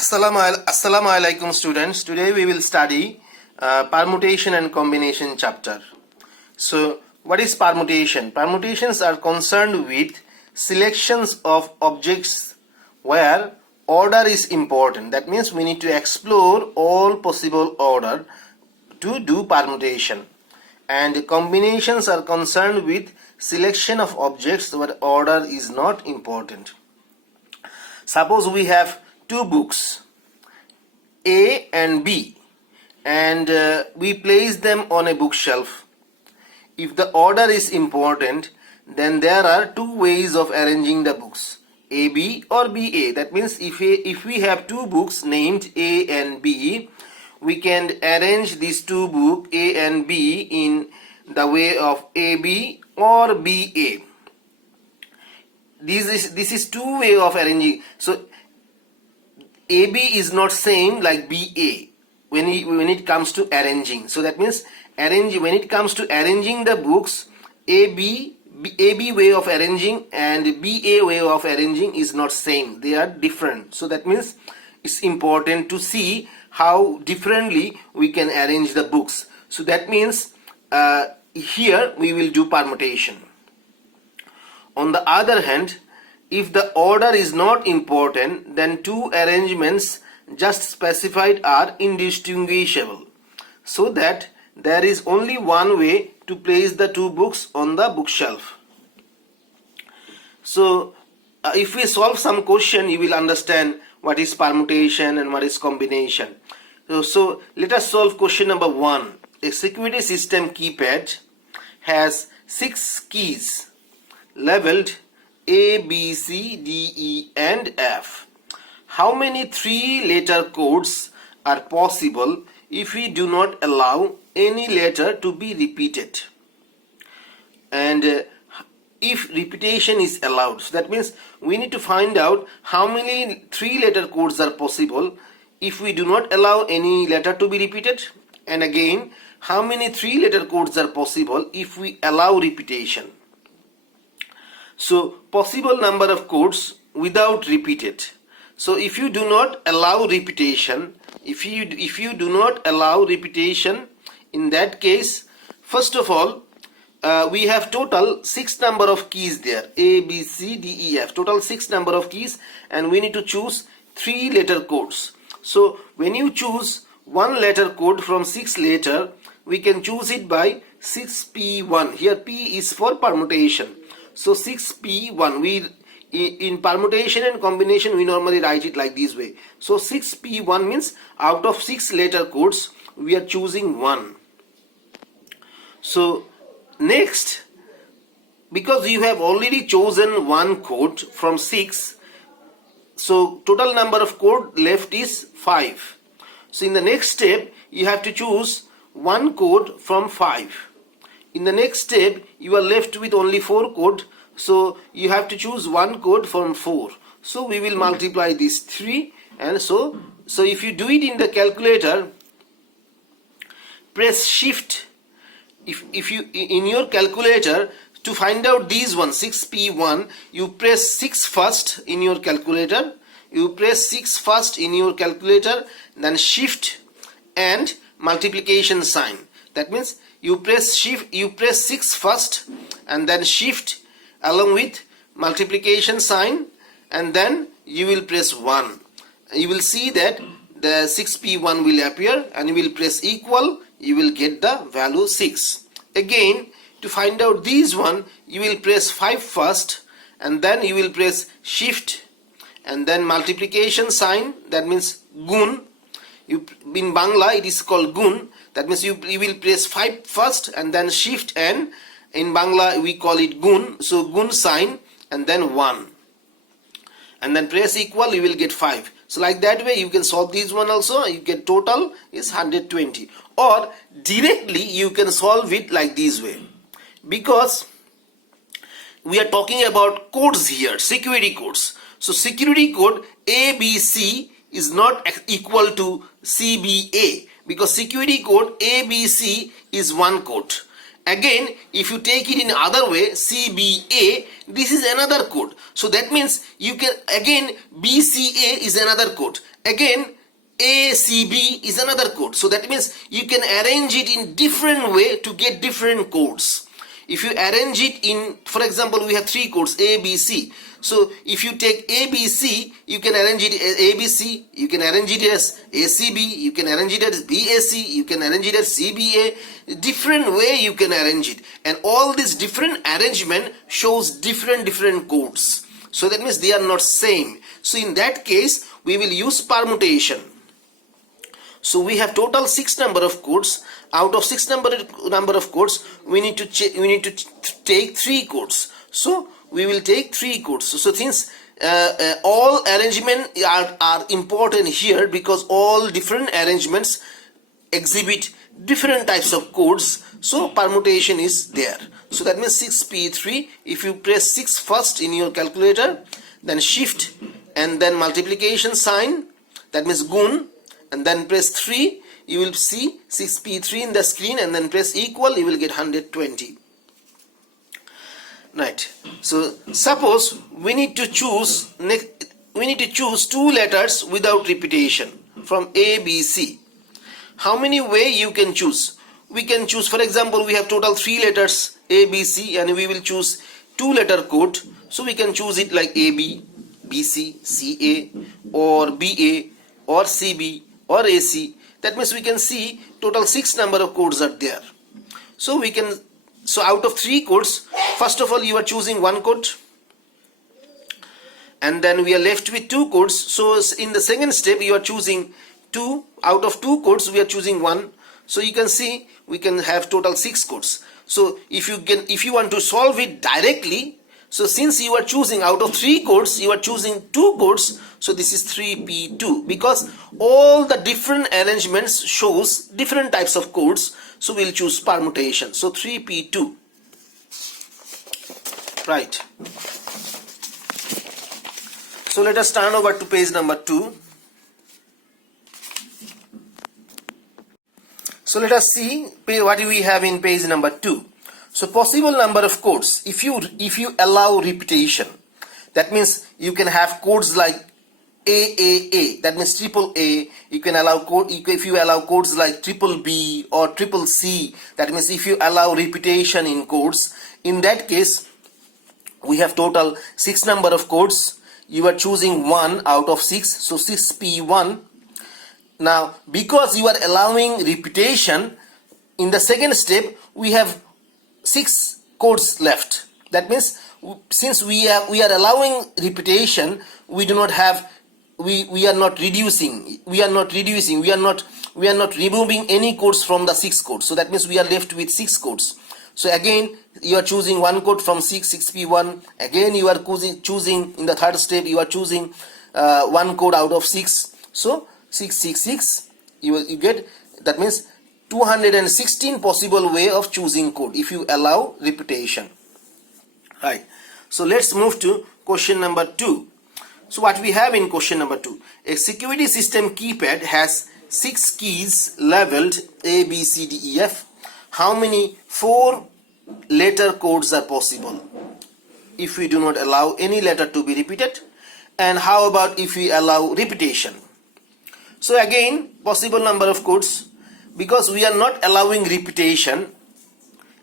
Assalamu alaikum students. Today we will study permutation and combination chapter. So what is permutation? Permutations are concerned with selections of objects where order is important. That means we need to explore all possible order to do permutation. And combinations are concerned with selection of objects where order is not important. Suppose we have two books, A and B, and we place them on a bookshelf. If the order is important, then there are two ways of arranging the books, AB or BA. That means if we have two books named A and B, we can arrange these two books A and B in the way of AB or BA. This is two way of arranging. So AB is not same like BA when it comes to arranging. So that means when it comes to arranging the books, AB way of arranging and BA way of arranging is not same. They are different. So that means it's important to see how differently we can arrange the books. So that means here we will do permutation. On the other hand, if the order is not important, then two arrangements just specified are indistinguishable, so that there is only one way to place the two books on the bookshelf. So if we solve some question, you will understand what is permutation and what is combination. So let us solve question number 1. A security system keypad has 6 keys labeled A, B, C, D, E and F. How many 3-letter codes are possible if we do not allow any letter to be repeated? And if repetition is allowed, so that means we need to find out how many 3-letter codes are possible if we do not allow any letter to be repeated, and again how many 3-letter codes are possible if we allow repetition. So possible number of codes without repeated. So if you do not allow repetition, if you do not allow repetition, in that case, first of all, we have total 6 number of keys there, A, B, C, D, E, F, total 6 number of keys, and we need to choose 3-letter codes. So when you choose 1-letter code from 6 letter, we can choose it by 6P1. Here P is for permutation. So 6P1, in permutation and combination we normally write it like this way. So 6P1 means out of 6-letter codes we are choosing 1. So next, because you have already chosen 1 code from 6, so total number of code left is 5. So in the next step you have to choose 1 code from 5. In the next step you are left with only 4 code, so you have to choose 1 code from 4. So we will multiply this 3, and so if you do it in the calculator, press shift. If you in your calculator, to find out these one 6P1, you press 6 first in your calculator. You press 6 first in your calculator, then shift and multiplication sign. That means you press 6 first and then shift along with multiplication sign, and then you will press 1. You will see that the 6P1 will appear, and you will press equal, you will get the value 6. Again, to find out these one, you will press 5 first, and then you will press shift and then multiplication sign, that means gun. In Bangla it is called gun. That means you will press 5 first and then shift, and in Bangla we call it gun. So gun sign and then 1, and then press equal, you will get 5. So like that way you can solve this one also. You get total is 120. Or directly you can solve it like this way, because we are talking about codes here, security codes. So security code ABC is not equal to CBA, because security code ABC is 1 code. Again, if you take it in other way, CBA, this is another code. So that means you can, again, BCA is another code. Again, ACB is another code. So that means you can arrange it in different way to get different codes. If you arrange it in, for example, we have three codes A, B, C. So if you take A, B, C, you can arrange it as A, B, C. You can arrange it as ACB. You can arrange it as BAC. You can arrange it as CBA. Different way you can arrange it. And all this different arrangement shows different codes. So that means they are not same. So in that case, we will use permutation. So we have total 6 number of codes. Out of 6 number of codes, we need to take 3 codes. So we will take 3 codes. So since all arrangement are important here, because all different arrangements exhibit different types of codes, so permutation is there. So that means 6p3. If you press 6 first in your calculator, then shift and then multiplication sign, that means gun, and then press 3, you will see 6p3 in the screen, and then press equal, you will get 120. Right. So suppose we need to choose 2 letters without repetition from A, B, C. How many way you can choose? We can choose, for example, we have total 3 letters A, B, C, and we will choose 2 letter code. So we can choose it like AB, BC, CA, or BA, or CB, or AC. That means we can see total 6 number of codes are there. So we can, so out of 3 codes, first of all you are choosing 1 code, and then we are left with 2 codes. So in the second step you are choosing 2. Out of 2 codes we are choosing 1. So you can see we can have total 6 codes. So if you want to solve it directly, so since you are choosing out of 3 codes, you are choosing 2 codes. So this is 3p2, because all the different arrangements shows different types of codes. So we'll choose permutation. So 3p2. Right. So let us turn over to page number 2. So let us see what we have in page number 2. So possible number of codes. If you allow repetition, that means you can have codes like AAA, that means triple A. You can allow if you allow codes like triple B or triple C, that means if you allow repetition in codes, in that case we have total 6 number of codes. You are choosing 1 out of 6, so 6p1. Now because you are allowing repetition, in the second step we have 6 codes left. That means since we are allowing repetition, we do not have, we are not reducing, we are not removing any codes from the 6 codes. So that means we are left with 6 codes. So again you are choosing 1 code from 6p1. Again you are choosing in the third step, you are choosing 1 code out of 6. So 666 you get, that means 216 possible way of choosing code if you allow repetition. Right. So let's move to question number 2. So what we have in question number 2, a security system keypad has 6 keys labeled A, B, C, D, E, F. How many 4 letter codes are possible if we do not allow any letter to be repeated? And how about if we allow repetition? So again, possible number of codes, because we are not allowing repetition.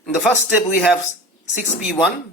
In the first step we have 6p1.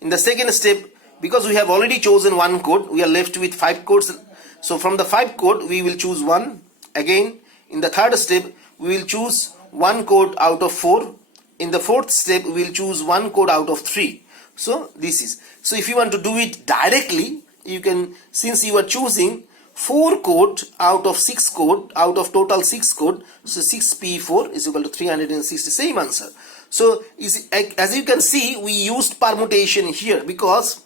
In the second step, because we have already chosen 1 code, we are left with 5 codes. So from the 5 code we will choose 1. Again in the third step we will choose 1 code out of 4. In the fourth step we will choose 1 code out of 3. So this is, so if you want to do it directly, you can, since you are choosing 4 code out of 6 code, out of total 6 code, so 6p4 is equal to 360, same answer. So as you can see, we used permutation here, because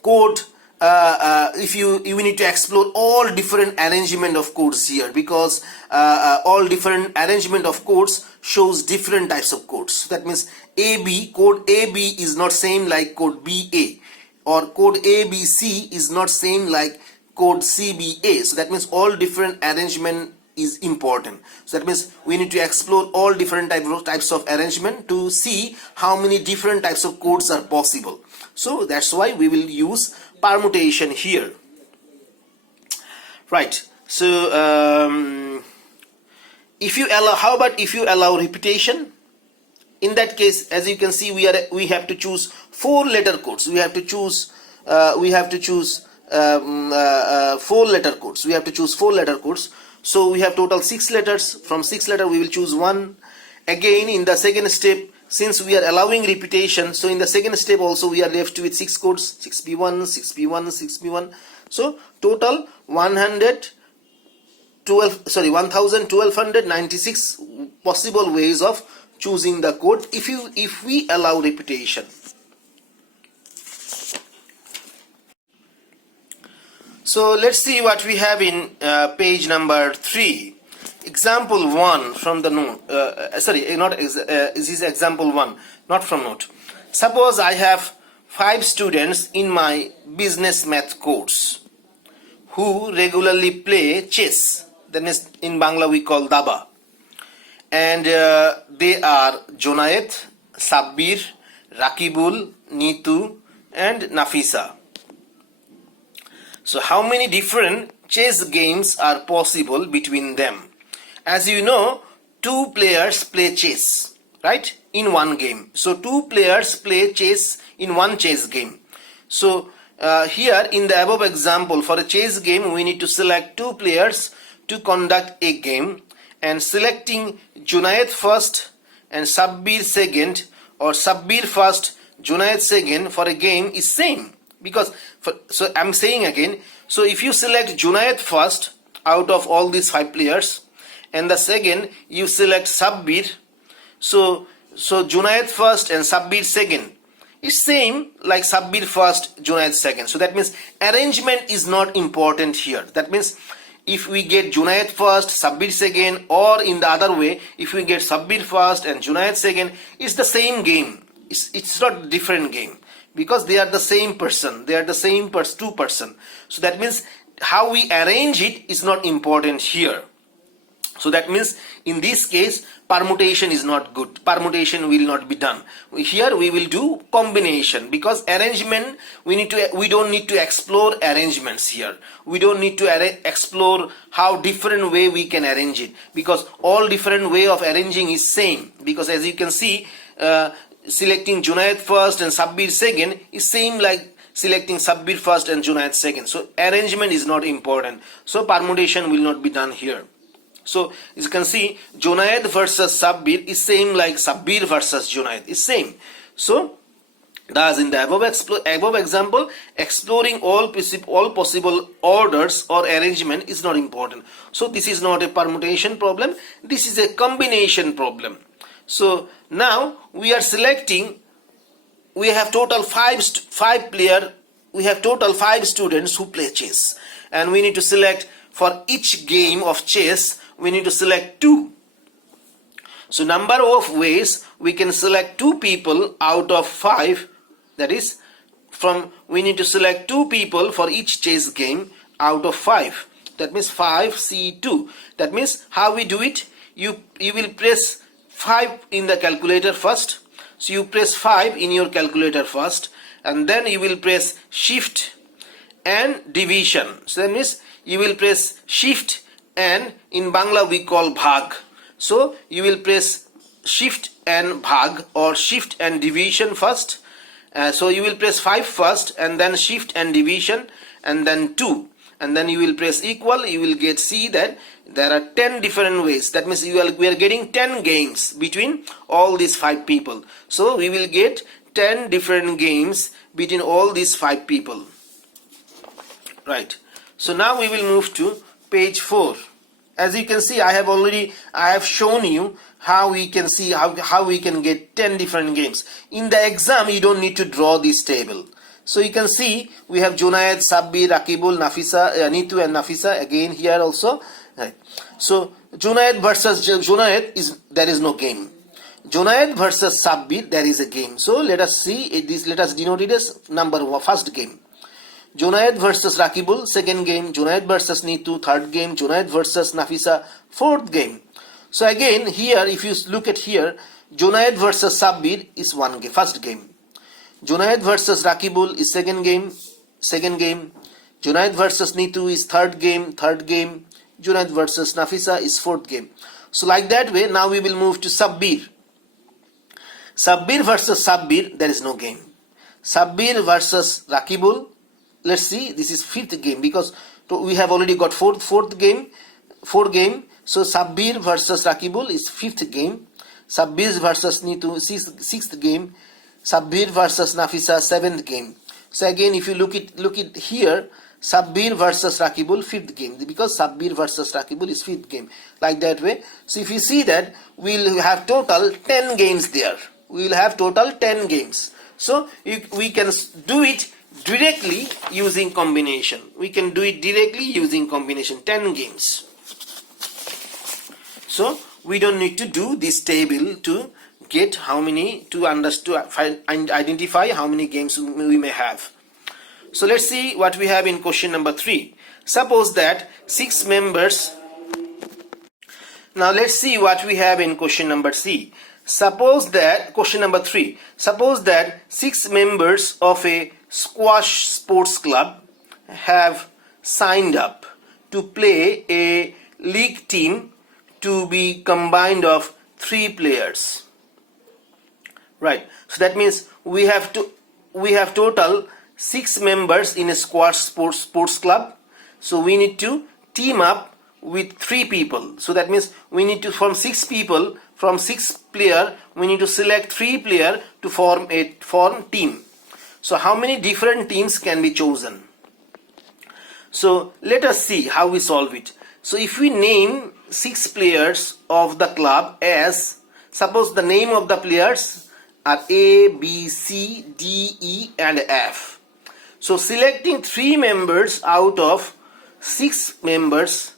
code, if you need to explore all different arrangement of codes here, because all different arrangement of codes shows different types of codes. That means AB, code AB is not same like code BA, or code ABC is not same like code CBA. So that means all different arrangement is important. So that means we need to explore all different types of arrangement to see how many different types of codes are possible. So that's why we will use permutation here. Right. So if you allow, how about if you allow repetition? In that case, as you can see, we have to choose 4-letter codes. We have to choose 4-letter codes. We have to choose 4-letter codes. So we have total 6 letters. From 6 letter we will choose 1. Again, in the second step, since we are allowing repetition, so in the second step also we are left with 6 codes: 6B1, 6B1, 6B1. So total 1296 possible ways of choosing the code if we allow repetition. So let's see what we have in page number 3. Example 1 from the note. This is example 1, not from note. Suppose I have 5 students in my business math course who regularly play chess. That means in Bangla we call daba. And they are Junaid, Sabbir, Rakibul, Neetu and Nafisa. So how many different chess games are possible between them? As you know, 2 players play chess, right, in one game. So 2 players play chess in one chess game. So here in the above example, for a chess game we need to select 2 players to conduct a game, and selecting Junaid first and Sabbir second, or Sabbir first, Junaid second for a game is same. Because so I'm saying again, so if you select Junaid first out of all these 5 players, and the second you select Sabbir, so Junaid first and Sabbir second is same like Sabbir first, Junaid second. So that means arrangement is not important here. That means if we get Junaid first, Sabbir second, or in the other way, if we get Sabbir first and Junaid second, it's the same game. It's not a different game, because they are the same person. They are the same 2 person. So that means how we arrange it is not important here. So that means in this case permutation is not good. Permutation will not be done. Here we will do combination, because arrangement we don't need to explore arrangements here. We don't need to explore how different way we can arrange it, because all different way of arranging is same. Because as you can see, selecting Junaid first and Sabbir second is same like selecting Sabbir first and Junaid second. So arrangement is not important. So permutation will not be done here. So as you can see, Junaid versus Sabbir is same like Sabbir versus Junaid is same. So thus in the above example, exploring all possible orders or arrangement is not important. So this is not a permutation problem. This is a combination problem. So now we are selecting. We have total 5 students who play chess, and we need to select for each game of chess. We need to select 2. So number of ways we can select 2 people out of 5. That is, we need to select 2 people for each chess game out of 5. That means 5C2. That means how we do it? You will press 5 in the calculator first. So you press 5 in your calculator first, and then you will press shift and division. So that means you will press shift, and in Bangla we call bhag. So you will press shift and bhag, or shift and division first. So you will press 5 first, and then shift and division, and then 2, and then you will press equal. You will see that there are 10 different ways. That means we are getting 10 games between all these 5 people. So we will get 10 different games between all these 5 people. Right. So now we will move to page 4. As you can see, I have shown you how we can see how we can get 10 different games. In the exam you don't need to draw this table. So you can see we have Junaid, Sabbir, Rakibul, Nafisa, Neetu and Nafisa again here also. Right. So Junaid versus Junaid there is no game. Junaid versus Sabbir, there is a game. So let us see this. Let us denote it as first game. Junaid versus Rakibul, second game. Junaid versus Neetu, third game. Junaid versus Nafisa, fourth game. So again here, if you look at here, Junaid versus Sabbir is first game. Junaid versus Rakibul is second game. Junaid versus Nitu is third game. Junaid versus Nafisa is fourth game. So like that way, now we will move to Sabbir. Sabbir versus Sabbir, there is no game. Sabbir versus Rakibul, let's see, this is fifth game because we have already got fourth game. So Sabbir versus Rakibul is fifth game. Sabbir versus Nitu sixth game. Sabbir versus Nafisa seventh game. So again, if you look it here, Sabbir versus Rakibul fifth game, because Sabbir versus Rakibul is fifth game. Like that way. So if you see that, we'll have total 10 games there. We will have total 10 games. So we can do it directly using combination. 10 games. So we don't need to do this table to get how many, to find and identify how many games we may have. So let's see what we have in question number 3. Suppose that 6 members. Now let's see what we have in question number C. Suppose that, question number 3, suppose that 6 members of a squash sports club have signed up to play a league team to be combined of 3 players. Right. So that means we have total 6 members in a squash sports club. So we need to team up with 3 people. So that means we need to, from 6 player, we need to select 3 player to form team. So how many different teams can be chosen? So let us see how we solve it. So if we name 6 players of the club as, suppose the name of the players are A, B, C, D, E and F. So selecting 3 members out of 6 members,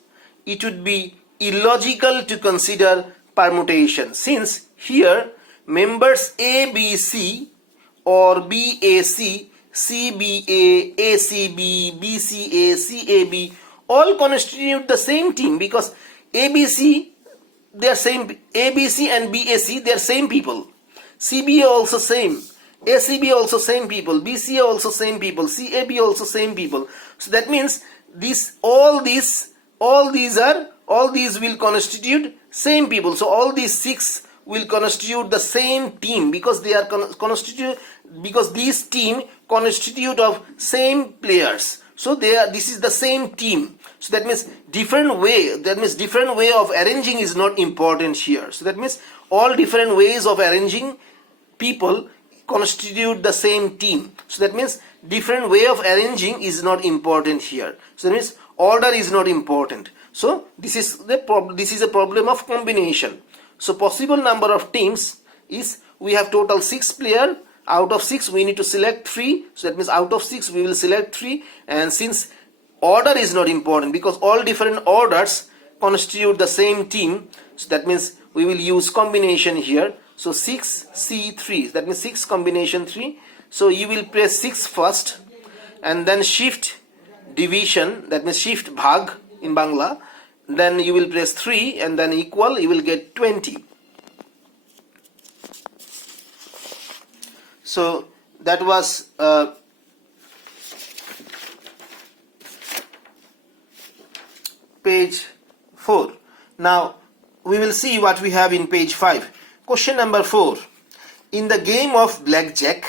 it would be illogical to consider permutation, since here members A, B, C or B, A, C, C, B, A, C, B, B, C, A, C, A, B all constitute the same team, because A, B, C, they are same, A, B, C and B, A, C, they are same people. C, B, A also same. A, C, B also same people. B, C, A also same people. C, A, B also same people. So that means all these will constitute same people. So all these 6 will constitute the same team, because they are because these team constitute of same players. So this is the same team. So that means different way of arranging is not important here. So that means all different ways of arranging people constitute the same team. So that means different way of arranging is not important here. So that means order is not important. So this is a problem of combination. So possible number of teams is, we have total 6 player. Out of 6 we need to select 3. So that means out of 6 we will select 3. And since order is not important, because all different orders constitute the same team, so that means we will use combination here. So 6 C3, that means 6 combination 3. So you will press 6 first and then shift division, that means shift bhag in Bangla. Then you will press 3 and then equal, you will get 20. So that was page 4. Now we will see what we have in page 5. Question number 4. In the game of blackjack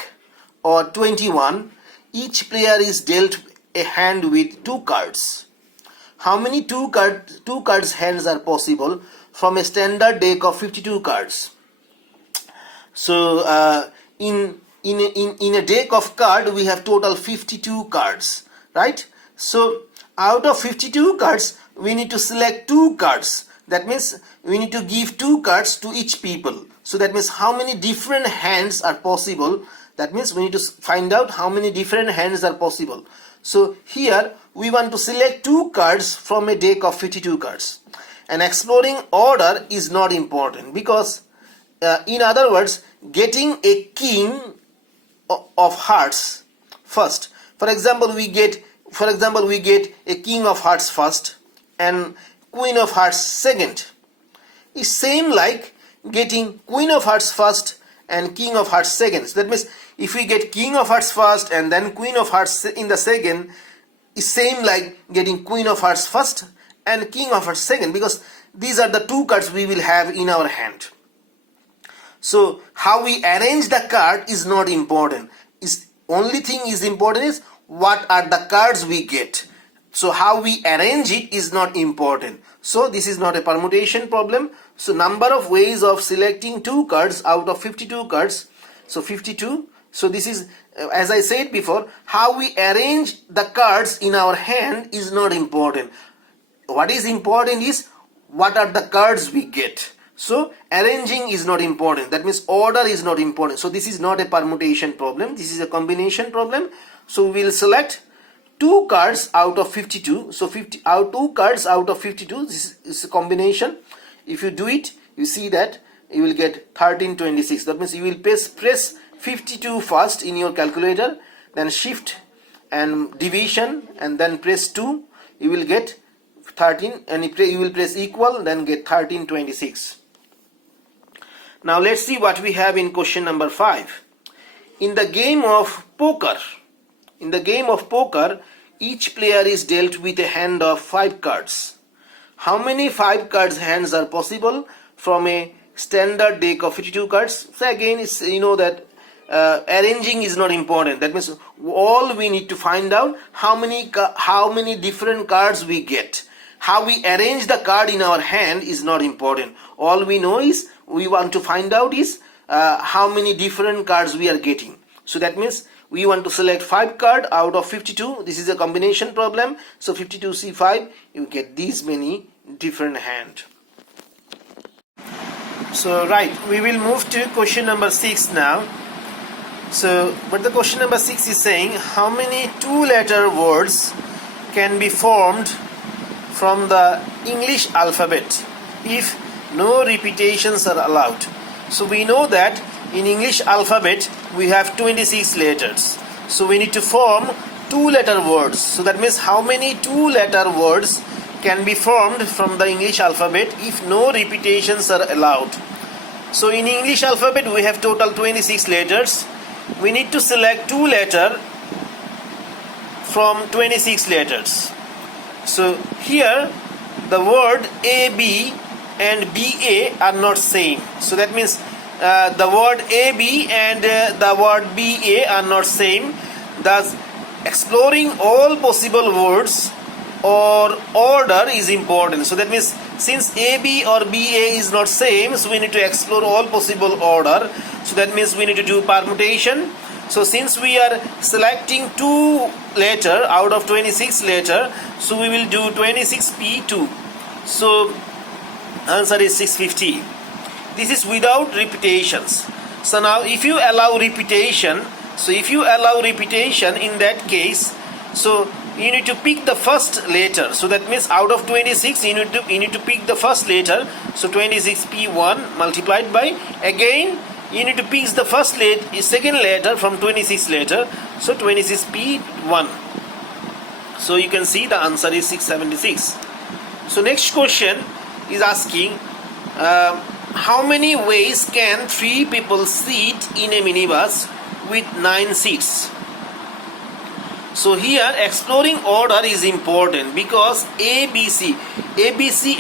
or 21, each player is dealt a hand with 2 cards. How many two cards hands are possible from a standard deck of 52 cards? So in a deck of card we have total 52 cards, right? So out of 52 cards we need to select 2 cards. That means we need to give 2 cards to each people. So that means how many different hands are possible. That means we need to find out how many different hands are possible. So here we want to select 2 cards from a deck of 52 cards. And exploring order is not important, because in other words, getting a king of hearts first. For example, we get a king of hearts first and queen of hearts second. It's same like getting queen of hearts first and king of hearts second. So that means if we get king of hearts first and then queen of hearts in the second, is same like getting Queen of Hearts first and King of Hearts second, because these are the two cards we will have in our hand. So how we arrange the card is not important. Is only thing is important is what are the cards we get. So how we arrange it is not important. So this is not a permutation problem. So number of ways of selecting two cards out of 52 cards. So 52. So this is, as I said before, how we arrange the cards in our hand is not important. What is important is what are the cards we get. So arranging is not important. That means order is not important. So this is not a permutation problem. This is a combination problem. So we will select two cards out of 52. So 2 cards out of 52. This is a combination. If you do it, you see that you will get 1326. That means you will press 52 first in your calculator, then shift and division, and then press 2. You will get 13, and you will press equal, then get 1326. Now let's see what we have in question number 5. In the game of poker, each player is dealt with a hand of 5 cards. How many 5 cards hands are possible from a standard deck of 52 cards? So again, it's, you know that arranging is not important. That means all we need to find out how many different cards we get. How we arrange the card in our hand is not important. All we know is we want to find out is how many different cards we are getting. So that means we want to select 5 cards out of 52. This is a combination problem. So 52C5, you get these many different hand. So right, we will move to question number 6 now. So, but the question number 6 is saying how many 2-letter words can be formed from the English alphabet if no repetitions are allowed. So we know that in English alphabet we have 26 letters. So we need to form 2-letter words. So that means how many 2-letter words can be formed from the English alphabet if no repetitions are allowed. So in English alphabet we have total 26 letters. We need to select 2 letters from 26 letters. So here the word AB and BA are not same. So that means the word AB and the word BA are not same. Thus exploring all possible words or order is important. So that means since AB or BA is not same, so we need to explore all possible order. So that means we need to do permutation. So since we are selecting 2 letter out of 26 letter, so we will do 26P2. So answer is 650. This is without repetitions. So now if you allow repetition, in that case, so you need to pick the first letter. So that means out of 26 you need to pick the first letter. So 26P1 multiplied by, again you need to pick the second letter from 26 letter. So 26P1. So you can see the answer is 676. So next question is asking how many ways can 3 people sit in a minibus with 9 seats? So here exploring order is important because ABC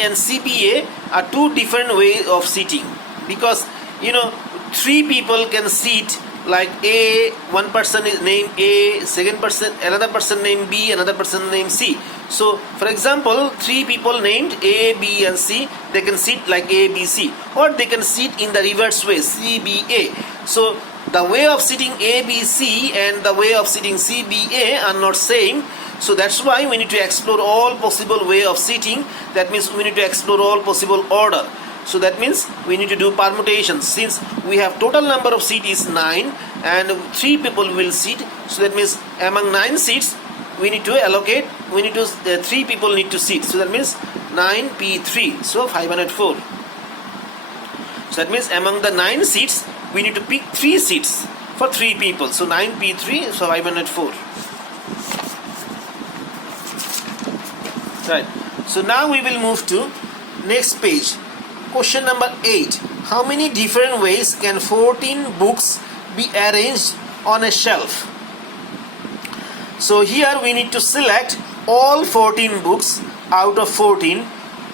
and CBA are 2 different ways of sitting, because you know 3 people can sit like A, one person is named A, second person, another person named B, another person named C. So for example 3 people named A, B and C, they can sit like A, B, C, or they can sit in the reverse way, C, B, A. So the way of sitting A, B, C and the way of sitting C, B, A are not same. So that's why we need to explore all possible way of sitting. That means we need to explore all possible order. So that means we need to do permutations. Since we have total number of seats is 9 and 3 people will sit, so that means among 9 seats we need to allocate, 3 people need to sit. So that means 9P3, so 504. So that means among the 9 seats we need to pick 3 seats for 3 people. So 9P3, so 504. Right. So now we will move to next page. Question number 8. How many different ways can 14 books be arranged on a shelf? So here we need to select all 14 books out of 14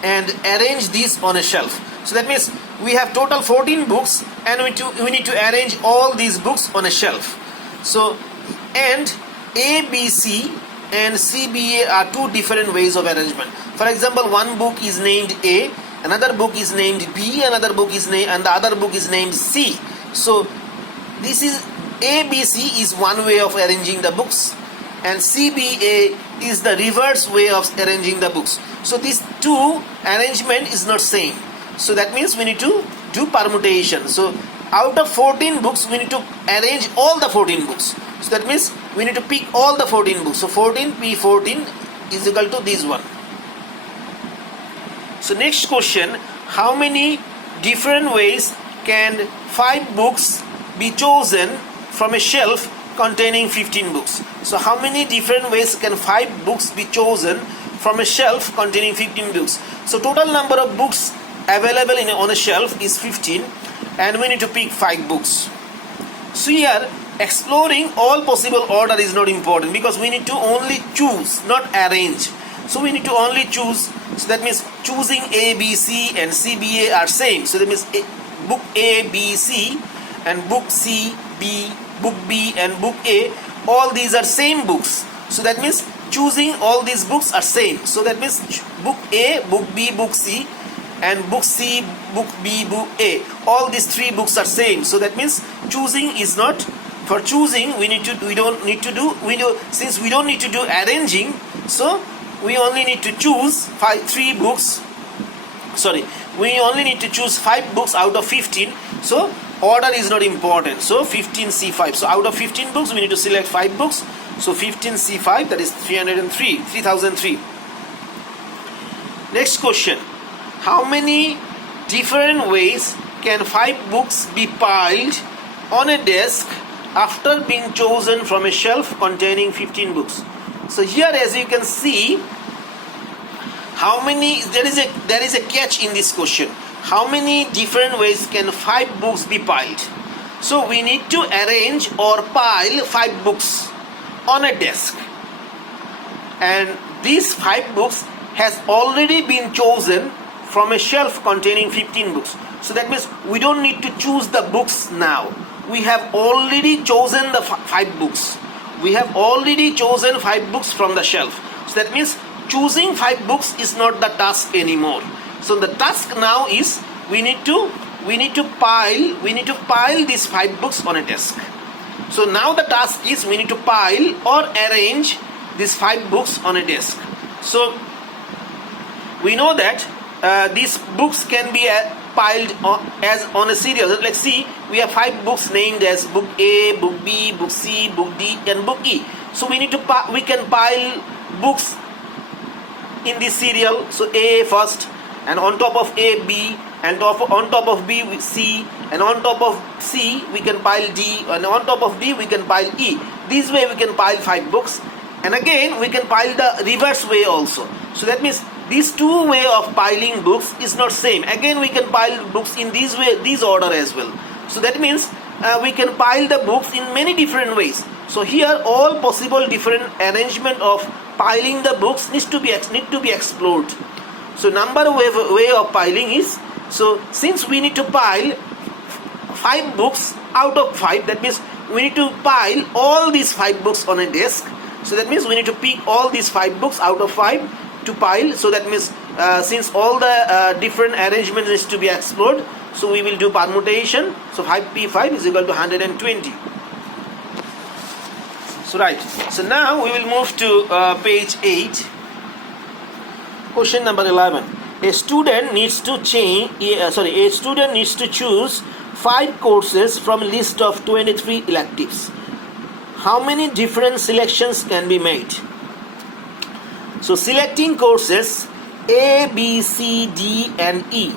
and arrange these on a shelf. So that means we have total 14 books and we need to arrange all these books on a shelf. So, and A, B, C and C, B, A are two different ways of arrangement. For example, one book is named A, another book is named B, another book is named, and the other book is named C. So this is A, B, C is one way of arranging the books, and C, B, A is the reverse way of arranging the books. So these two arrangement is not same. So that means we need to do permutation. So out of 14 books, we need to arrange all the 14 books. So that means we need to pick all the 14 books. So 14 P14 is equal to this one. So next question, how many different ways can 5 books be chosen from a shelf containing 15 books? So how many different ways can 5 books be chosen from a shelf containing 15 books? So total number of books available on a shelf is 15 and we need to pick 5 books. So here exploring all possible order is not important because we need to only choose, not arrange. So we need to only choose. So that means choosing A, B, C and C, B, A are same. So that means book A, B, C and book C, B, book B and book A, all these are same books. So that means choosing all these books are same. So that means book A, book B, book C and book C, book B, book A, all these 3 books are same. So that means choosing is not, for choosing since we don't need to do arranging, so we only need to choose 5 books out of 15. So order is not important. So 15C5. So out of 15 books we need to select 5 books. So 15C5, that is 3003. Next question, how many different ways can 5 books be piled on a desk after being chosen from a shelf containing 15 books? So here, as you can see, how many, there is a catch in this question. How many different ways can 5 books be piled? So we need to arrange or pile 5 books on a desk, and these 5 books has already been chosen from a shelf containing 15 books. So that means we don't need to choose the books now. We have already chosen the 5 books. We have already chosen 5 books from the shelf. So that means choosing 5 books is not the task anymore. So the task now is we need to pile these 5 books on a desk. So now the task is we need to pile or arrange these 5 books on a desk. So we know that these books can be piled as on a serial. Let's see, we have 5 books named as book A, book B, book C, book D and book E. So we can pile books in this serial. So A first, and on top of A, B, and on top of B C, and on top of C we can pile D, and on top of D we can pile E. This way we can pile 5 books, and again we can pile the reverse way also. So that means these 2 way of piling books is not same. Again we can pile books in this way, this order as well. So that means we can pile the books in many different ways. So here all possible different arrangement of piling the books need to be explored. So number way of piling is, so since we need to pile 5 books out of 5, that means we need to pile all these 5 books on a desk. So that means we need to pick all these 5 books out of 5 to pile. So that means since all the different arrangements is to be explored, so we will do permutation. So 5P5 is equal to 120. So right, so now we will move to page 8. Question number 11. A student needs to choose 5 courses from a list of 23 electives. How many different selections can be made? So selecting courses A, B, C, D and E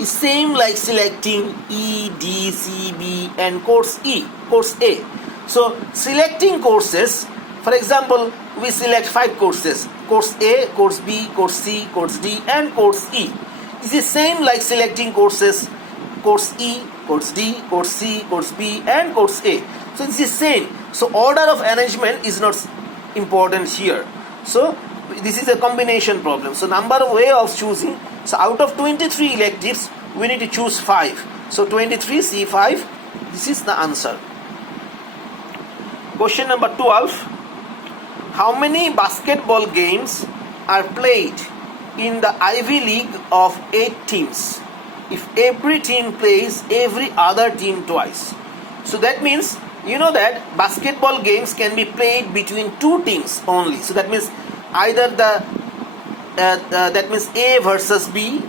is same like selecting E, D, C, B and course A. So selecting courses, for example, we select 5 courses: course A, course B, course C, course D and course E. This is same like selecting courses course E, course D, course C, course B and course A. So this is same. So order of arrangement is not important here. So this is a combination problem. So number of way of choosing. So out of 23 electives, we need to choose 5. So 23 C5. This is the answer. Question number 12. How many basketball games are played in the Ivy League of 8 teams? If every team plays every other team twice. So that means, you know that basketball games can be played between 2 teams only. So that means either that means A versus B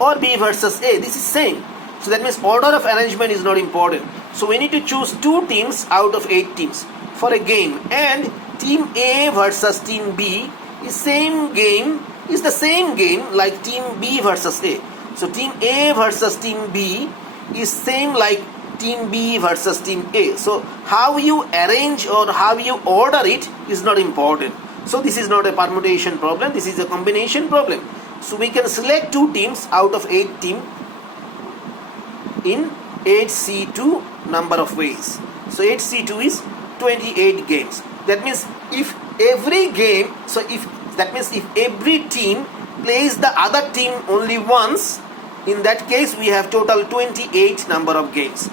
or B versus A. This is same. So that means order of arrangement is not important. So we need to choose 2 teams out of 8 teams for a game, and team A versus team B is the same game like team B versus A. So team A versus team B is same like team B versus team A. So how you arrange or how you order it is not important. So this is not a permutation problem, this is a combination problem. So we can select 2 teams out of 8 teams in 8C2 number of ways. So 8C2 is 28 games. That means if every game, if every team plays the other team only once, in that case we have total 28 number of games.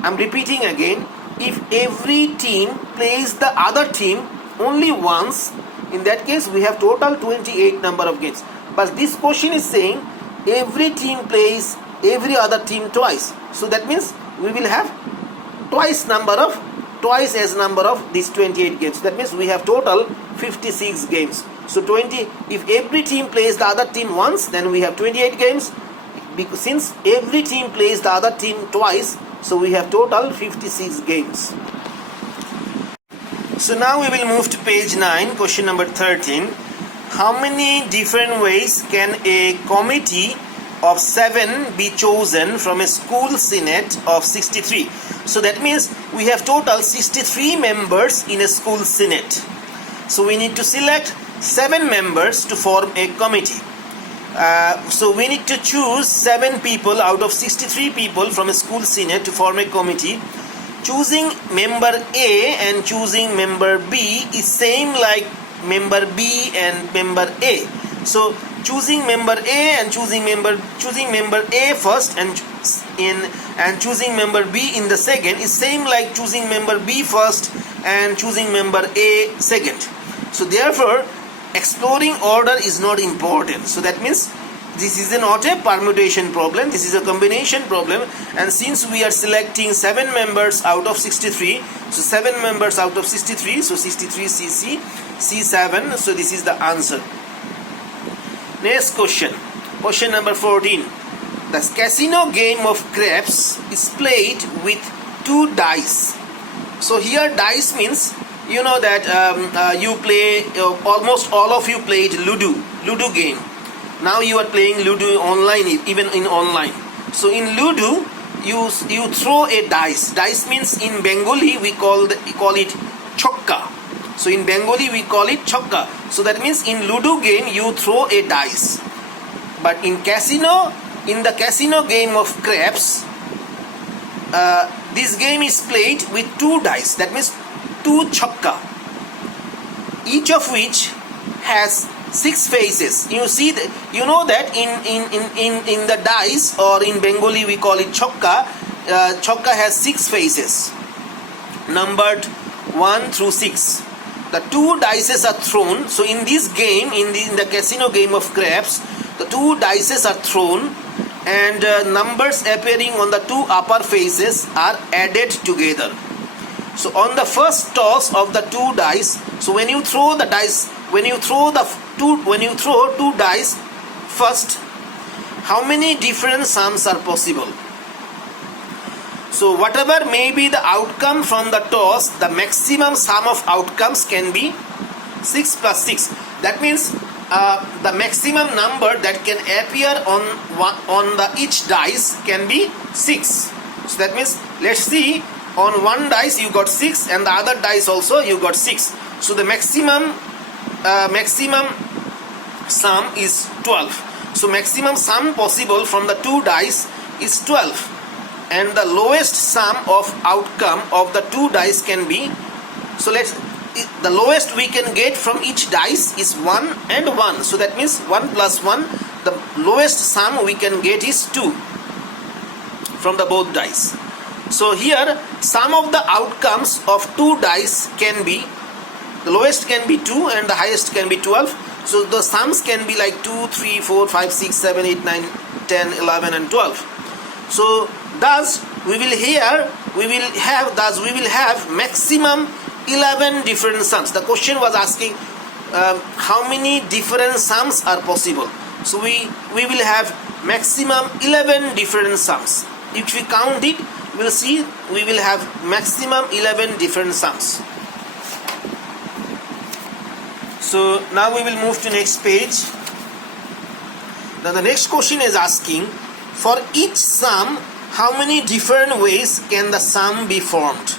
I'm repeating again, if every team plays the other team only once, in that case we have total 28 number of games. But this question is saying every team plays every other team twice. So that means we will have twice as number of these 28 games. That means we have total 56 games. So if every team plays the other team once, then we have 28 games. Since every team plays the other team twice, so we have total 56 games. So now we will move to page 9, question number 13. How many different ways can a committee of 7 be chosen from a school senate of 63? So that means we have total 63 members in a school senate. So we need to select 7 members to form a committee. So we need to choose 7 people out of 63 people from a school senate to form a committee. Choosing member A and choosing member B is same like member B and member A. So choosing member A and choosing member A first and choosing member B in the second is same like choosing member B first and choosing member A second. So therefore exploring order is not important. So that means this is not a permutation problem, this is a combination problem, and since we are selecting 7 members out of 63, so 7 members out of 63, so 63 C7, so this is the answer. Next question, question number 14. The casino game of craps is played with 2 dice. So here dice means, you know that you play, almost all of you played Ludo game. Now you are playing Ludo online, even in online. So in Ludo, you throw a dice. Dice means in Bengali we call it chokka. So in Bengali we call it chokka. So that means in Ludo game you throw a dice. But in the casino game of craps, this game is played with 2 dice. That means 2 chokka, each of which has 6 faces. You know that in the dice, or in Bengali we call it chokka. Chokka has 6 faces, numbered 1 through 6. The 2 dices are thrown. So in this game, in the casino game of craps, the 2 dices are thrown, and numbers appearing on the 2 upper faces are added together. So on the first toss of the 2 dice, so when you throw 2 dice first, how many different sums are possible? So whatever may be the outcome from the toss, the maximum sum of outcomes can be 6 plus 6. That means the maximum number that can appear on the each dice can be 6. So that means, let's see, on one dice you got 6 and the other dice also you got 6. So the maximum sum is 12. So maximum sum possible from the 2 dice is 12, and the lowest sum of outcome of the 2 dice can be, so the lowest we can get from each dice is 1 and 1. So that means 1 plus 1, the lowest sum we can get is 2 from the both dice. So here sum of the outcomes of 2 dice can be, the lowest can be 2 and the highest can be 12. So the sums can be like 2, 3, 4, 5, 6, 7, 8, 9, 10, 11 and 12. So thus we will have maximum 11 different sums. The question was asking how many different sums are possible. So we will have maximum 11 different sums. If we count it, we will see we will have maximum 11 different sums. So now we will move to next page. Now the next question is asking, for each sum, how many different ways can the sum be formed?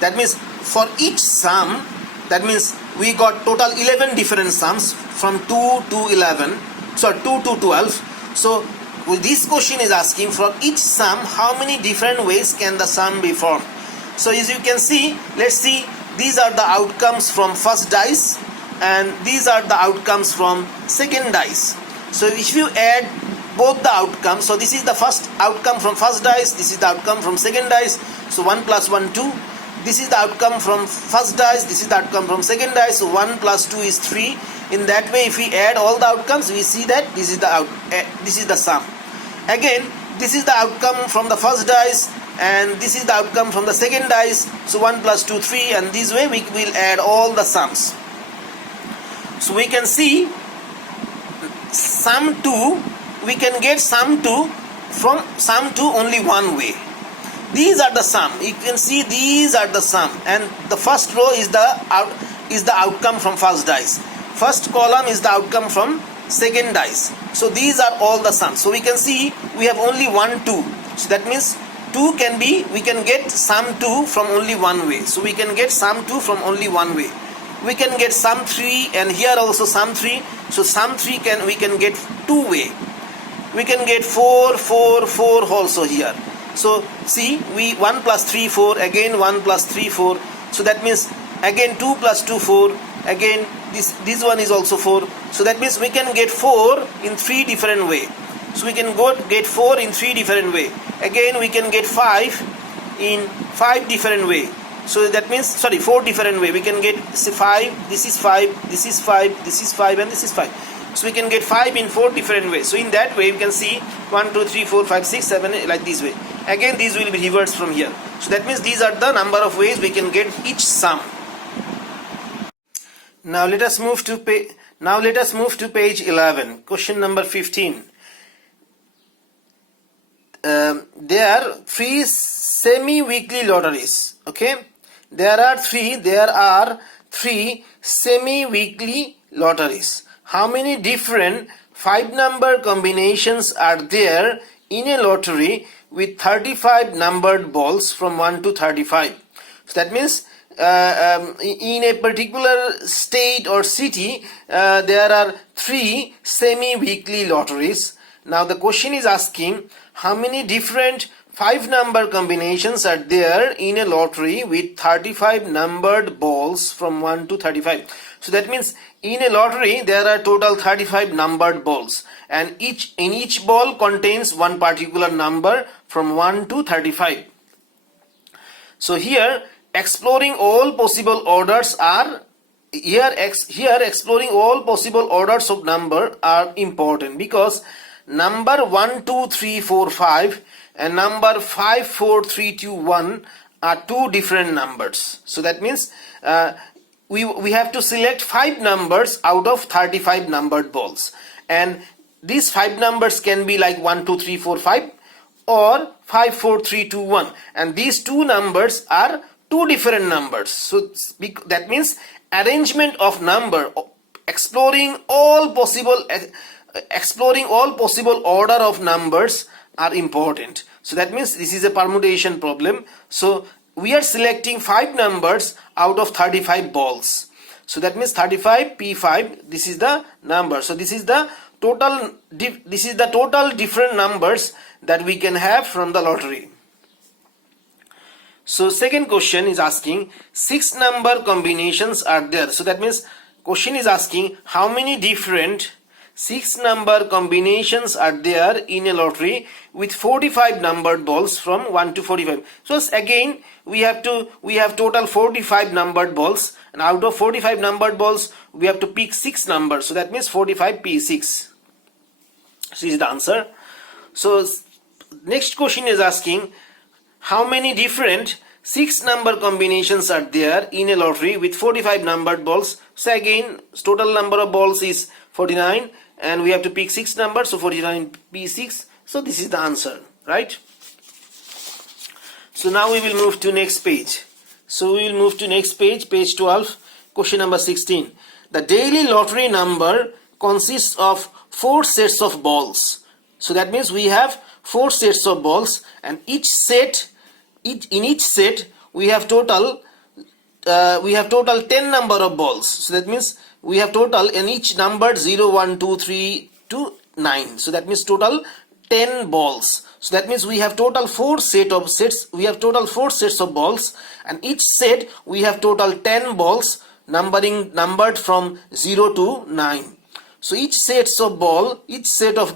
That means for each sum, that means we got total 11 different sums from 2 to 11, so 2 to 12. So this question is asking, for each sum, how many different ways can the sum be formed? So as you can see, let's see, these are the outcomes from first dice and these are the outcomes from second dice. So if you add both the outcomes, so this is the first outcome from first dice, this is the outcome from second dice, so 1 plus 1, 2. This is the outcome from first dice, this is the outcome from second dice, so 1 plus 2 is 3. In that way, if we add all the outcomes, we see that this is the sum. Again, this is the outcome from the first dice and this is the outcome from the second dice, so 1 plus 2, 3, and this way we will add all the sums. So we can see sum 2, we can get sum 2 from sum 2 only one way. These are the sum. You can see these are the sum, and the first row is the outcome from first dice. First column is the outcome from second dice. So these are all the sums. So we can see we have only 1, 2. So that means 2 can be, we can get sum 2 from only one way. So we can get sum 2 from only one way. We can get sum 3, and here also sum 3. So sum 3 we can get 2 way. We can get 4, 4, 4 also here. So see, 1 plus 3, 4, again 1 plus 3, 4. So that means again 2 plus 2, 4. Again this one is also 4. So that means we can get 4 in 3 different way. So we can get 4 in 3 different way. Again we can get 5 in 5 different way. So that means 4 different way. We can get 5, this is 5, this is 5, this is 5 and this is 5. So we can get 5 in 4 different ways. So in that way we can see 1, 2, 3, 4, 5, 6, 7 like this way. Again these will be reversed from here. So that means these are the number of ways we can get each sum. Now let us move to page 11. Question number 15. There are 3 semi-weekly lotteries. Okay, there are three semi-weekly lotteries. How many different 5-number combinations are there in a lottery with 35 numbered balls from 1 to 35? So that means in a particular state or city, there are 3 semi-weekly lotteries. Now the question is asking, how many different 5-number combinations are there in a lottery with 35 numbered balls from 1 to 35? So that means in a lottery there are total 35 numbered balls, and each ball contains one particular number from 1 to 35. So here exploring all possible orders are exploring all possible orders of number are important, because number 1, 2, 3, 4, 5 and number 5, 4, 3, 2, 1 are 2 different numbers. So that means we have to select 5 numbers out of 35 numbered balls, and these 5 numbers can be like 1, 2, 3, 4, 5 or 5, 4, 3, 2, 1, and these 2 numbers are 2 different numbers. So that means arrangement of number, exploring all possible order of numbers are important. So that means this is a permutation problem. So we are selecting 5 numbers out of 35 balls. So that means 35 P5, this is the number. So this is the total different numbers that we can have from the lottery. So second question is asking 6 number combinations are there. So that means question is asking how many different 6 number combinations are there in a lottery with 45 numbered balls from 1 to 45. So again we have total 45 numbered balls, and out of 45 numbered balls we have to pick 6 numbers. So that means 45 P6. So is the answer. So next question is asking how many different 6 number combinations are there in a lottery with 45 numbered balls. So again total number of balls is 49 and we have to pick 6 numbers, so 49 P6. So this is the answer, right? So now we will move to next page. So we will move to next page, page 12, question number 16. The daily lottery number consists of 4 sets of balls. So that means we have 4 sets of balls, and in each set we have total 10 number of balls. So that means we have total in each numbered 0, 1, 2, 3 to 9. So that means total 10 balls. So that means we have total 4 sets of balls, and each set we have total 10 balls numbered from 0 to 9. So each set of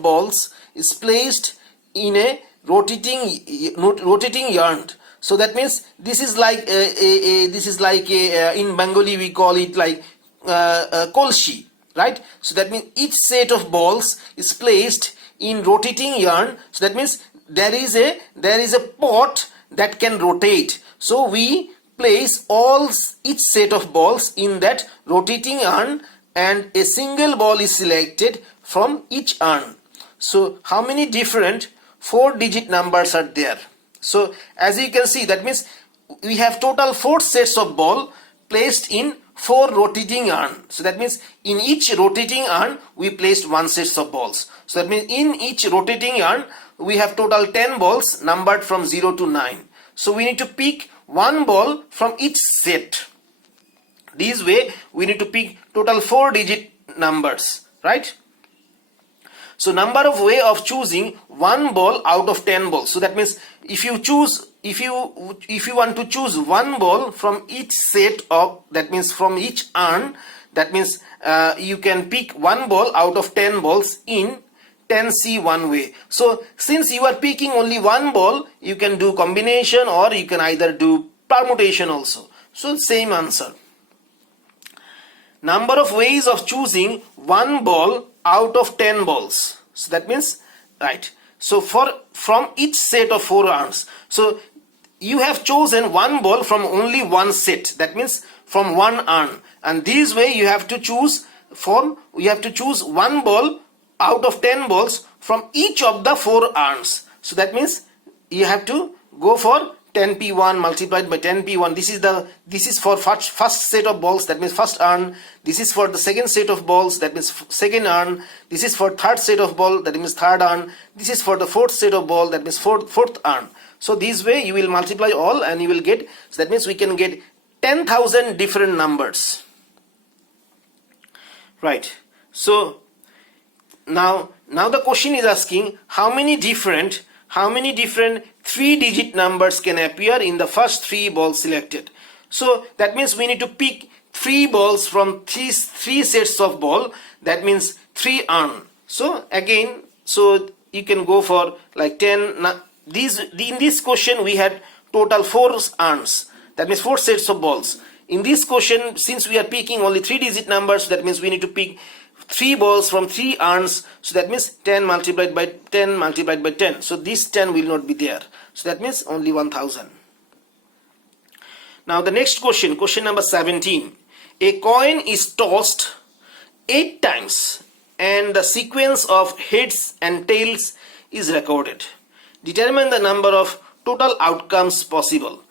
balls is placed in a rotating yarn. So that means this is like in Bengali we call it like kolshi, right? So that means each set of balls is placed in rotating yarn. So that means there is a pot that can rotate. So we place each set of balls in that rotating yarn, and a single ball is selected from each urn. So how many different 4-digit numbers are there? So as you can see, that means we have total 4 sets of ball placed in 4 rotating urn. So that means in each rotating urn we placed 1 set of balls. So that means in each rotating urn we have total 10 balls numbered from 0 to 9. So we need to pick 1 ball from each set. This way we need to pick total 4-digit numbers, right? So number of way of choosing 1 ball out of 10 balls. So that means if you want to choose 1 ball from each set of, that means from each urn, that means you can pick 1 ball out of 10 balls in 10C1 way. So since you are picking only 1 ball, you can do combination or you can either do permutation also. So same answer. Number of ways of choosing 1 ball out of 10 balls. So that means, right, so from each set of 4 urns, so you have chosen 1 ball from only 1 set, that means from 1 urn, and this way you have to choose 1 ball out of 10 balls from each of the 4 urns. So that means you have to go for 10P1 multiplied by 10P1. This is for first set of balls, that means first urn. This is for the second set of balls, that means second urn. This is for third set of ball, that means third urn. This is for the fourth set of ball, that means fourth urn. So this way you will multiply all and you will get, so that means we can get 10,000 different numbers, right? So now the question is asking how many different 3-digit numbers can appear in the first 3 balls selected. So that means we need to pick 3 balls from 3 sets of ball, that means 3 urn. So again, so you can go for like 10. In this question we had total 4 urns, that means 4 sets of balls. In this question, since we are picking only 3-digit numbers, that means we need to pick 3 balls from 3 urns. So that means 10 multiplied by 10 multiplied by 10. So this 10 will not be there. So that means only 1000. Now the next question, question number 17. A coin is tossed 8 times and the sequence of heads and tails is recorded. Determine the number of total outcomes possible.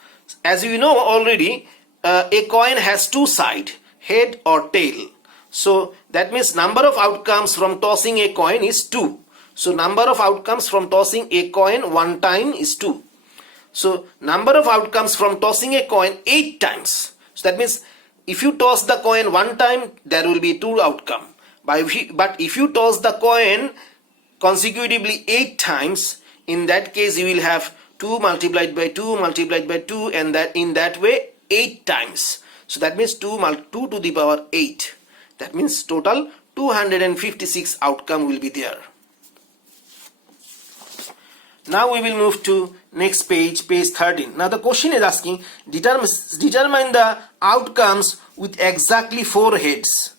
As you know already, a coin has 2 sides, head or tail. So that means number of outcomes from tossing a coin is 2. So number of outcomes from tossing a coin 1 time is 2. So number of outcomes from tossing a coin 8 times. So that means if you toss the coin 1 time, there will be 2 outcome. But if you toss the coin consecutively 8 times, in that case you will have 2 multiplied by 2 multiplied by 2, and that in that way 8 times. So that means 2 to the power 8. That means total 256 outcome will be there. Now we will move to next page, page 13. Now the question is asking, determine the outcomes with exactly 4 heads.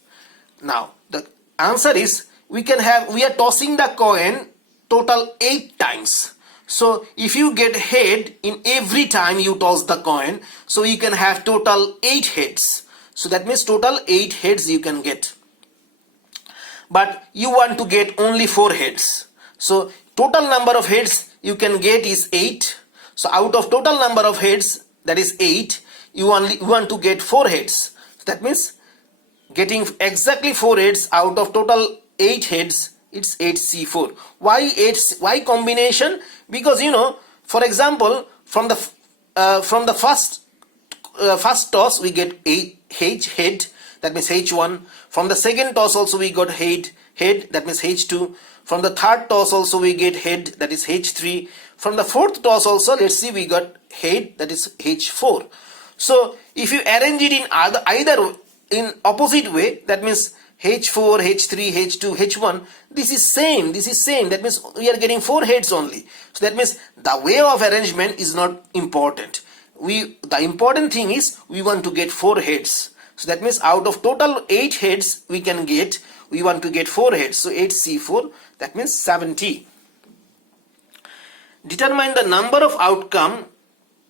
Now the answer is, we are tossing the coin total 8 times. So if you get head in every time you toss the coin, so you can have total 8 heads. So that means total 8 heads you can get. But you want to get only 4 heads. So total number of heads you can get is 8. So out of total number of heads, that is 8, you want to get 4 heads. So that means getting exactly 4 heads out of total 8 heads, it's 8C4. Why combination? Because for example, from the first toss we get head, that means H1. From the second toss also we got head, that means H2. From the third toss also we get head, that is H3. From the fourth toss also, let's see, we got head, that is H4. So if you arrange it in either in opposite way, that means H4, H3, H2, H1, this is same. That means we are getting 4 heads only. So that means the way of arrangement is not important. The important thing is we want to get 4 heads. So that means out of total 8 heads we want to get 4 heads. So 8C4, that means 70. Determine the number of outcome.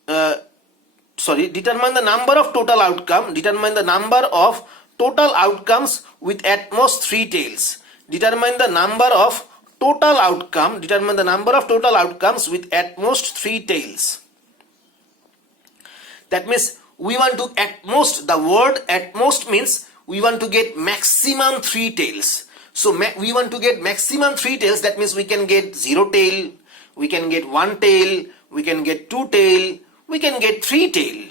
Determine the number of total outcome. Determine the number of total outcomes with at most 3 tails. Determine the number of total outcome. Determine the number of total outcomes with at most 3 tails. That means we want to at most. The word at most means we want to get maximum 3 tails. So we want to get maximum 3 tails. That means we can get 0 tail, we can get 1 tail, we can get 2 tail, we can get 3 tail.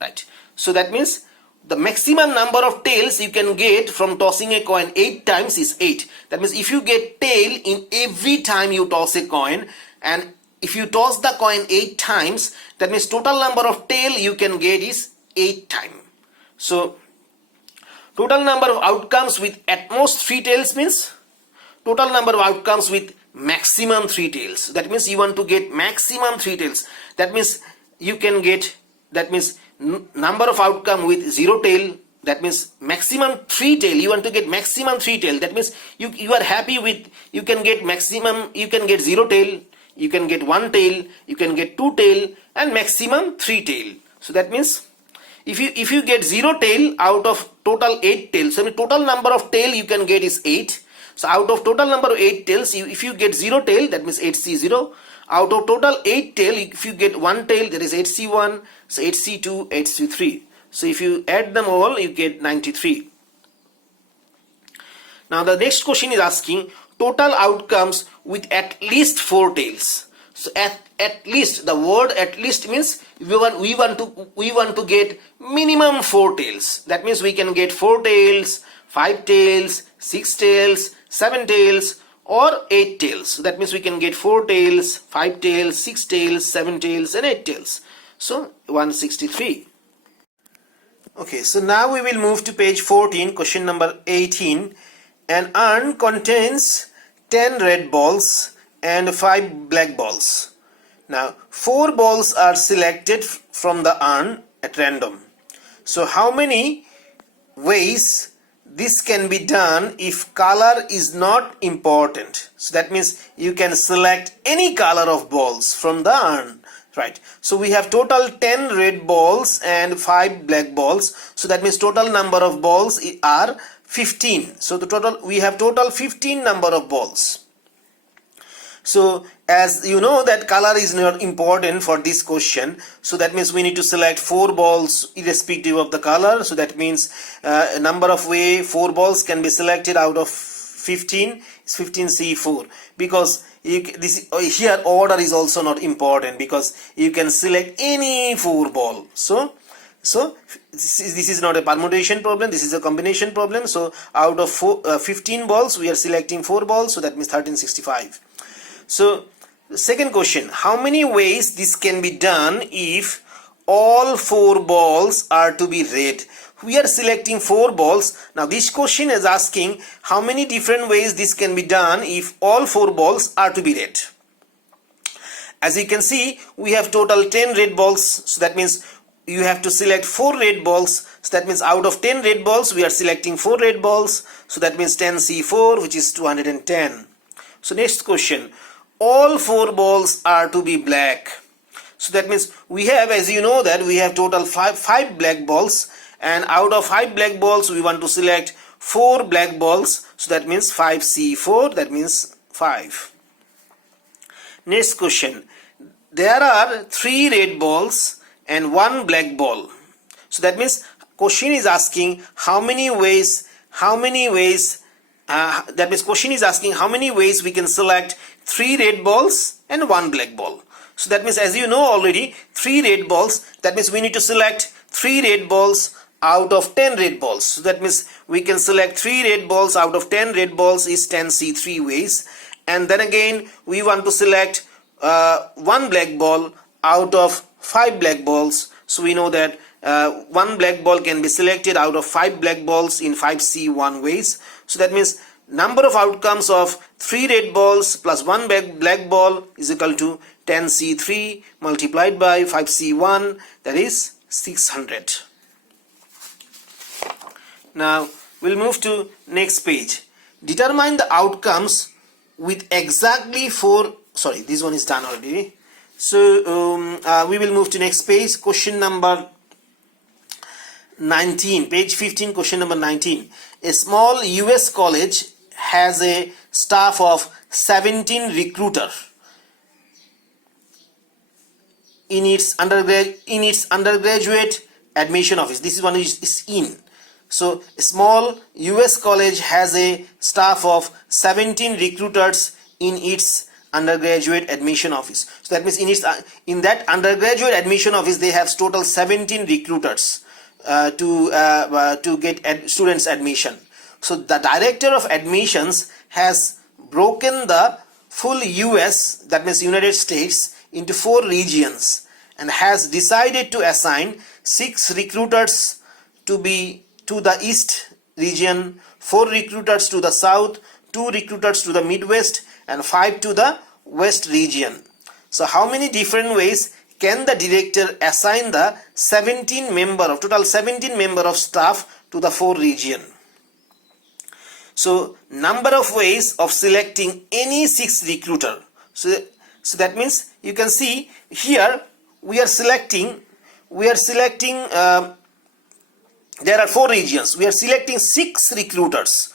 Right. So that means the maximum number of tails you can get from tossing a coin 8 times is 8. That means if you get tail in every time you toss a coin, and if you toss the coin 8 times, that means total number of tail you can get is 8 times. So total number of outcomes with at most 3 tails means total number of outcomes with maximum 3 tails. That means you want to get maximum 3 tails. That means you can get, that means number of outcome with 0 tail, that means maximum 3 tail. You want to get maximum 3 tail. That means you are happy with, you can get maximum, you can get 0 tail, you can get 1 tail, you can get 2 tail, and maximum 3 tail. So that means if you get 0 tail out of total 8 tails, so the total number of tail you can get is 8. So out of total number of 8 tails, if you get 0 tail, that means 8C0. Out of total 8 tail, if you get 1 tail, that is 8C1, so 8C2, 8C3. So if you add them all, you get 93. Now the next question is asking total outcomes with at least 4 tails. So at least, the word at least means we want to get minimum 4 tails. That means we can get 4 tails, 5 tails, 6 tails, 7 tails, or 8 tails. So that means we can get 4 tails, 5 tails, 6 tails, 7 tails, and 8 tails. So 163. Okay, so now we will move to page 14, question number 18. An urn contains 10 red balls and 5 black balls. Now 4 balls are selected from the urn at random. So how many ways this can be done if color is not important? So that means you can select any color of balls from the urn, right? So we have total 10 red balls and 5 black balls. So that means total number of balls are 15. So we have total 15 number of balls. So as you know that color is not important for this question, so that means we need to select 4 balls irrespective of the color. So that means a number of 4 balls can be selected out of 15 is 15C4, because here order is also not important, because you can select any 4 ball. So this is not a permutation problem, this is a combination problem. So out of 15 balls we are selecting 4 balls, so that means 1365. So Second question, how many ways this can be done if all 4 balls are to be red? We are selecting 4 balls. Now this question is asking how many different ways this can be done if all 4 balls are to be red. As you can see, we have total 10 red balls, so that means you have to select 4 red balls. So that means out of 10 red balls we are selecting 4 red balls, so that means 10C4, which is 210. So next question, all 4 balls are to be black. So that means we have, as you know, that we have total 5 black balls, and out of 5 black balls we want to select 4 black balls, so that means 5C4, that means 5. Next question, there are 3 red balls and 1 black ball. So that means question is asking how many ways question is asking how many ways we can select 3 red balls and 1 black ball. So that means, as you know already, 3 red balls, that means we need to select 3 red balls out of 10 red balls. So that means we can select 3 red balls out of 10 red balls is 10C3 ways, and then again we want to select 1 black ball out of 5 black balls. So we know that 1 black ball can be selected out of 5 black balls in 5C1 ways. So that means number of outcomes of 3 red balls plus 1 black ball is equal to 10C3 multiplied by 5C1, that is 600. Now we'll move to next page. Determine the outcomes with exactly 4. Sorry, this one is done already. So we will move to next page, question number 19, page 15, question number 19. A small US college has a staff of 17 recruiters in its undergraduate admission office. This is one is in. So a small US college has a staff of 17 recruiters in its undergraduate admission office. So that means in that undergraduate admission office they have total 17 recruiters to get students admission. So the director of admissions has broken the full US, that means United States, into 4 regions and has decided to assign 6 recruiters to the East region, 4 recruiters to the South, 2 recruiters to the Midwest, and 5 to the West region. So how many different ways can the director assign the total 17 member of staff to the 4 region? So number of ways of selecting any 6 recruiter. So that means you can see here we are selecting there are 4 regions. We are selecting 6 recruiters.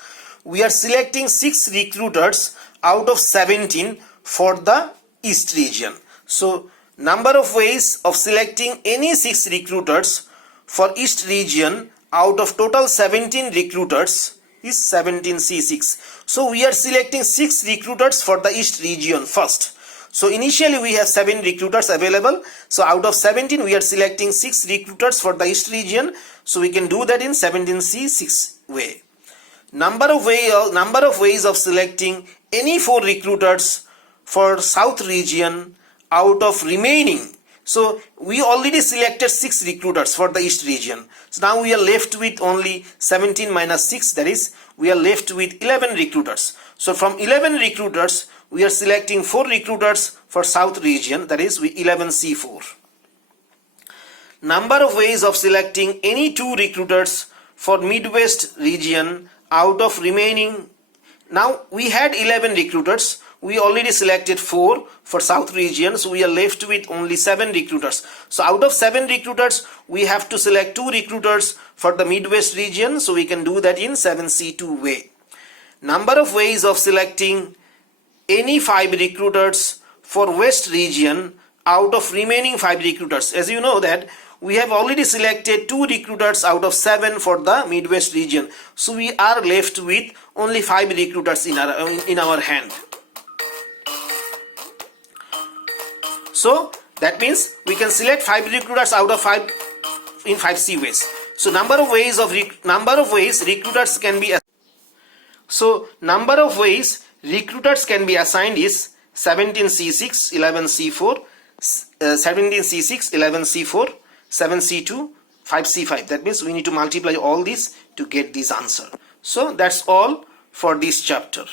We are selecting 6 recruiters out of 17 for the East region. So number of ways of selecting any 6 recruiters for East region out of total 17 recruiters is 17C6. So we are selecting 6 recruiters for the East region first. So initially we have 7 recruiters available. So out of 17 we are selecting 6 recruiters for the East region. So we can do that in 17C6 way. Number of ways of selecting any 4 recruiters for South region out of remaining. So we already selected 6 recruiters for the East region. So now we are left with only 17 minus 6, that is we are left with 11 recruiters. So from 11 recruiters we are selecting 4 recruiters for South region, that is 11C4. Number of ways of selecting any 2 recruiters for Midwest region out of remaining. Now we had 11 recruiters. We already selected 4 for South region, so we are left with only 7 recruiters. So out of 7 recruiters we have to select 2 recruiters for the Midwest region, so we can do that in 7C2 way. Number of ways of selecting any 5 recruiters for West region out of remaining 5 recruiters. As you know that we have already selected 2 recruiters out of 7 for the Midwest region, so we are left with only 5 recruiters in our hand. So that means we can select 5 recruiters out of 5 in 5C ways. So number of ways recruiters can be assigned is 17C6, 11C4, 17C6, 11C4, 7C2, 5C5. That means we need to multiply all these to get this answer. So that's all for this chapter.